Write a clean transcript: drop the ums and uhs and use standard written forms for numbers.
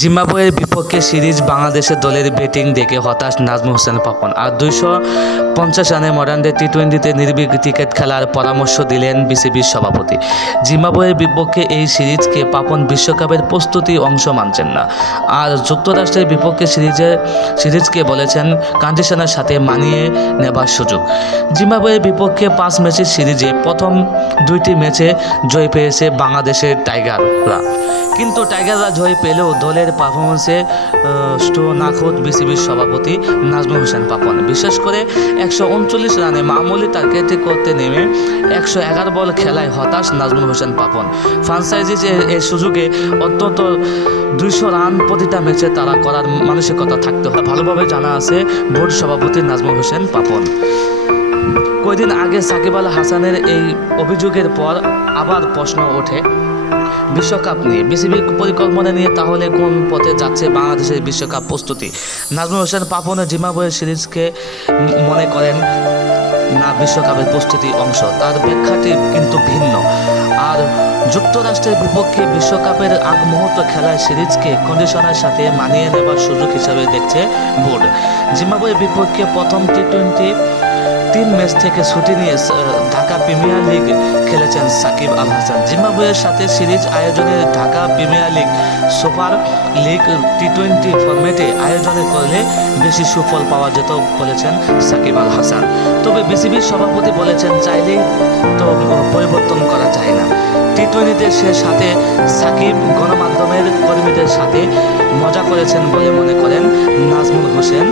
জিম্বাবুয়ের বিপক্ষে সিরিজ বাংলাদেশের দলের ব্যাটিং দেখে হতাশ নাজমুল হোসেন পাপন। আর 250 রানে মডার্ন-ডে টি-20তে নির্ভীক ক্রিকেট খেলার পরামর্শ দিলেন বিসিবির সভাপতি। জিম্বাবুয়ের বিপক্ষে এই সিরিজকে পাপন বিশ্বকাপের প্রস্তুতি অংশ মানছেন না। আর যুক্তরাষ্ট্রের বিপক্ষে সিরিজকে বলেছেন কন্ডিশনের সাথে মানিয়ে নেবার সুযোগ। জিম্বাবুয়ের বিপক্ষে 5 ম্যাচের সিরিজে প্রথম 2টি ম্যাচে জয় পেয়েছে বাংলাদেশের টাইগাররা। কিন্তু টাইগাররা জয় পেলেও দলের পারফরমেন্সে নাখোদ বিসিবির সভাপতি নাজমুল হোসেন পাপন। বিশেষ করে 139 রানে মামুলি টার্গেট করতে নেমে 111 বল খেলায় হতাশ নাজমুল হোসেন পাপন। ফ্রাঞ্চাইজির এই সুযোগে অন্তত 200 রান প্রতিটা ম্যাচে তারা করার মানসিকতা থাকতে হয়, ভালোভাবে জানা আছে বোর্ড সভাপতি নাজমুল হোসেন পাপন। কয়েকদিন আগে সাকিব আল হাসানের এই অভিযোগের পর আবার প্রশ্ন ওঠে বিশ্বকাপ নিয়ে, বিসিবির পরিকল্পনা নিয়ে। তাহলে কোন পথে যাচ্ছে বাংলাদেশের বিশ্বকাপ প্রস্তুতি? নাজমুল হোসেন পাপন জিম্বাবুয়ের সিরিজকে মনে করেন না বিশ্বকাপের প্রস্তুতি অংশ। তার ব্যাখ্যাটি কিন্তু ভিন্ন। আর যুক্তরাষ্ট্রের বিপক্ষে বিশ্বকাপের আগ মুহূর্ত খেলায় সিরিজকে কন্ডিশনের সাথে মানিয়ে নেবার সুযোগ হিসাবে দেখছে বোর্ড। জিম্বাবুয়ের বিপক্ষে প্রথম টি-20 3 ম্যাচ থেকে ছুটি নিয়ে ঢাকা প্রিমিয়ার লিগ খেলেছেন সাকিব আল হাসান। জিম্বাবুয়ের সাথে সিরিজ আয়োজনে Dhaka premier league, super league টি-20 ফরম্যাটে আয়োজনে করলে বেশি সুফল পাওয়া যেত বলেছেন সাকিব আল হাসান। তবে বিসিবির সভাপতি বলেছেন চাইলেই তো পরিবর্তন করা যায় না। টি-20তে সে সাথে সাকিব গণমাধ্যমের কর্মীদের সাথে মজা করেছেন বলে মনে করেন নাজমুল হোসেন